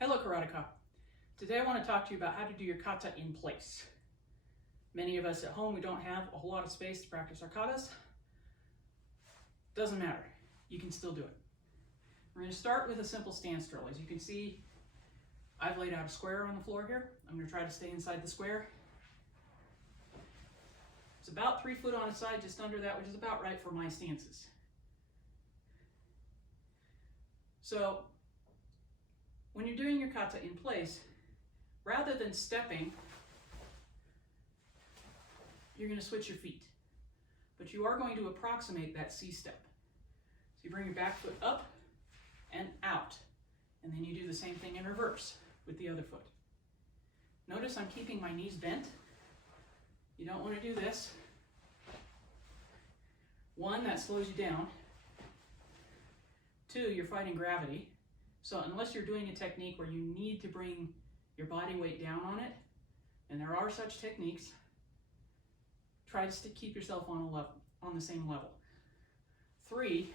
Hello karateka. Today I want to talk to you about how to do your kata in place. Many of us at home, we don't have a whole lot of space to practice our katas. Doesn't matter, you can still do it. We're going to start with a simple stance drill. As you can see, I've laid out a square on the floor here. I'm going to try to stay inside the square. It's about 3 foot on its side, just under that, which is about right for my stances. So, when you're doing your kata in place, rather than stepping, you're going to switch your feet. But you are going to approximate that C step. So you bring your back foot up and out, and then you do the same thing in reverse with the other foot. Notice I'm keeping my knees bent. You don't want to do this. One, that slows you down. Two, you're fighting gravity. So unless you're doing a technique where you need to bring your body weight down on it, and there are such techniques, try to keep yourself on the same level. 3,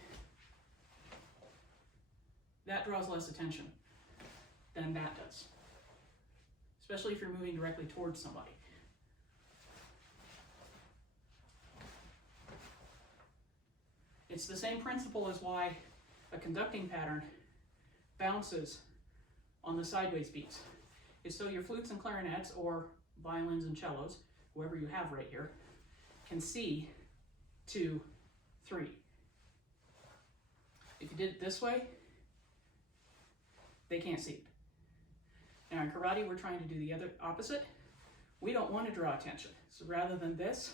that draws less attention than that does, especially if you're moving directly towards somebody. It's the same principle as why a conducting pattern bounces on the sideways beats. It's so your flutes and clarinets, or violins and cellos, whoever you have right here, can see 2, 3. If you did it this way, they can't see it. Now in karate, we're trying to do the other opposite. We don't want to draw attention. So rather than this,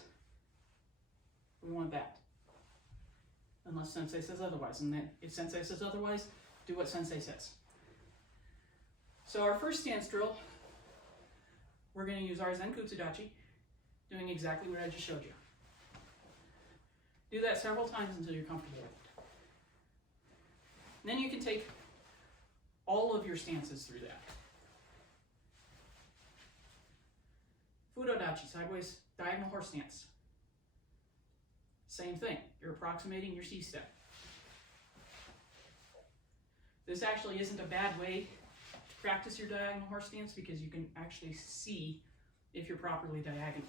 we want that. Unless sensei says otherwise. And then if sensei says otherwise, do what sensei says. So our first stance drill, we're going to use our Zenkutsudachi, doing exactly what I just showed you. Do that several times until you're comfortable with it. And then you can take all of your stances through that. Fudodachi, sideways diagonal horse stance. Same thing, you're approximating your C step. This actually isn't a bad way to practice your diagonal horse stance because you can actually see if you're properly diagonal.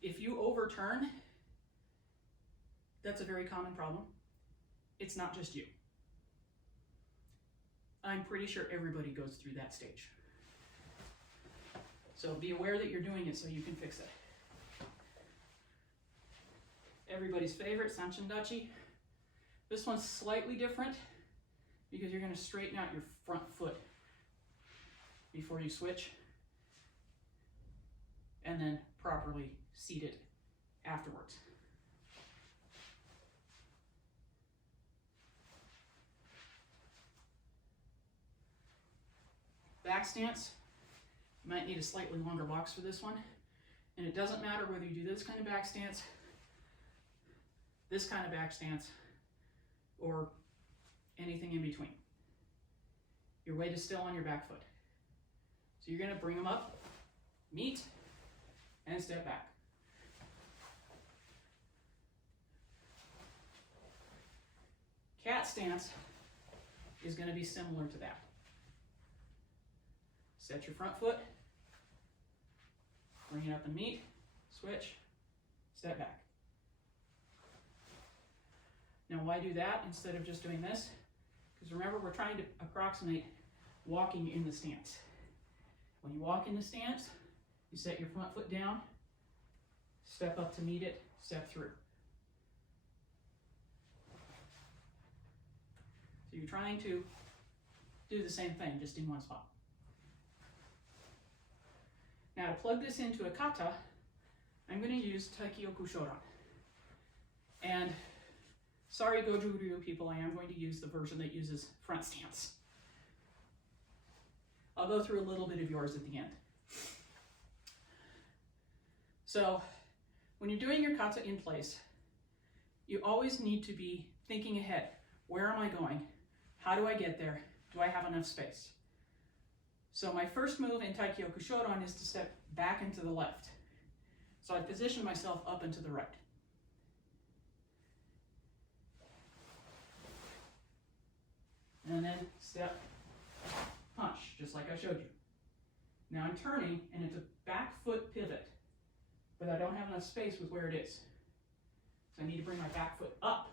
If you overturn, that's a very common problem. It's not just you. I'm pretty sure everybody goes through that stage. So be aware that you're doing it so you can fix it. Everybody's favorite, Sanchindachi. This one's slightly different because you're going to straighten out your front foot before you switch and then properly seat it afterwards. Back stance, you might need a slightly longer box for this one. And it doesn't matter whether you do this kind of back stance, this kind of back stance, or anything in between. Your weight is still on your back foot. So you're going to bring them up, meet, and step back. Cat stance is going to be similar to that. Set your front foot, bring it up and meet, switch, step back. Now why do that instead of just doing this? Because remember, we're trying to approximate walking in the stance. When you walk in the stance, you set your front foot down, step up to meet it, step through. So you're trying to do the same thing, just in one spot. Now to plug this into a kata, I'm going to use Taikyoku Shodan. And sorry Goju Ryu people, I am going to use the version that uses front stance. I'll go through a little bit of yours at the end. So when you're doing your kata in place, you always need to be thinking ahead. Where am I going? How do I get there? Do I have enough space? So my first move in Taikyoku Shodan is to step back and to the left. So I position myself up and to the right. I showed you. Now I'm turning, and it's a back foot pivot, but I don't have enough space with where it is. So I need to bring my back foot up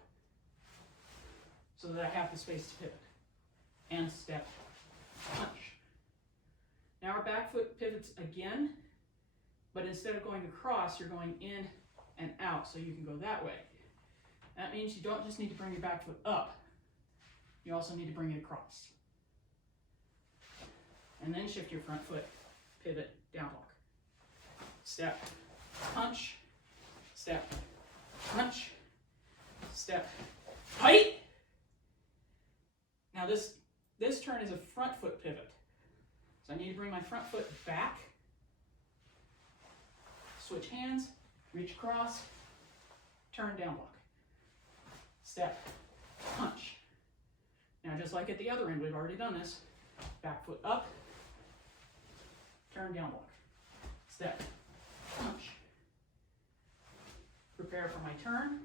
so that I have the space to pivot. And step, punch. Now our back foot pivots again, but instead of going across, you're going in and out, so you can go that way. That means you don't just need to bring your back foot up, you also need to bring it across. And then shift your front foot, pivot, down block. Step, punch, step, punch, step, height. Now this turn is a front foot pivot. So I need to bring my front foot back, switch hands, reach across, turn, down block. Step, punch. Now just like at the other end, we've already done this. Back foot up, turn, down block. Step, punch. Prepare for my turn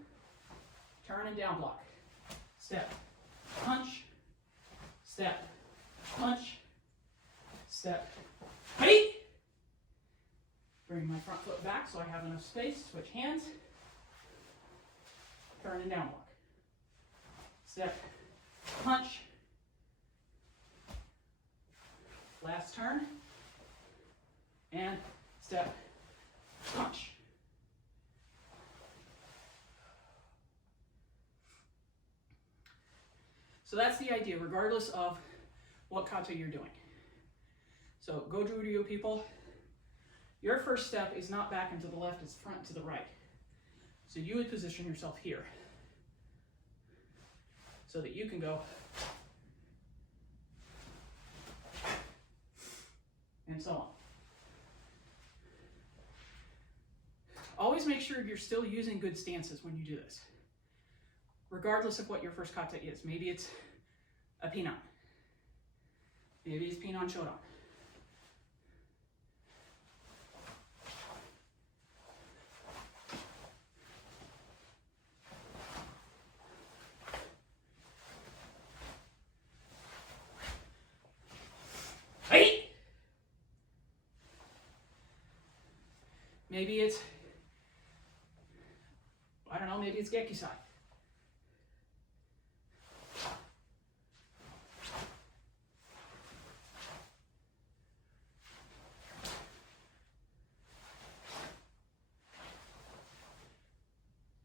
and down block. Step, punch, step, punch, step, height. Bring my front foot back so I have enough space. Switch hands, turn and down block. Step, punch. Last turn, and step, punch. So that's the idea, regardless of what kata you're doing. So Goju Ryu people, your first step is not back and to the left, it's front to the right. So you would position yourself here so that you can go and so on. Always make sure you're still using good stances when you do this, regardless of what your first kata is. Maybe it's a pinan. Maybe it's pinan shodan. Hey! Maybe it's, I don't know, maybe it's gekisai.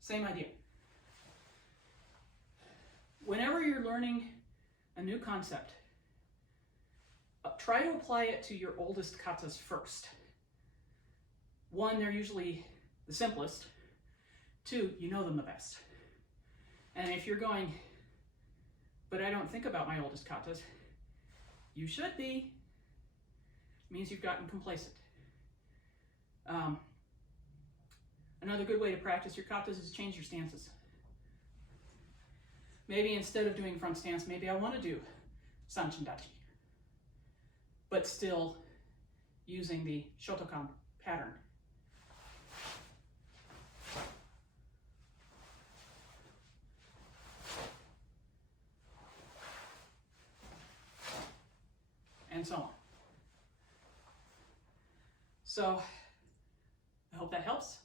Same idea. Whenever you're learning a new concept, try to apply it to your oldest katas first. One, they're usually the simplest. Two, you know them the best. And if you're going, but I don't think about my oldest katas, you should be. It means you've gotten complacent. Another good way to practice your katas is change your stances. Maybe instead of doing front stance, maybe I want to do sanchindachi, but still using the shotokan pattern. And so on. So I hope that helps.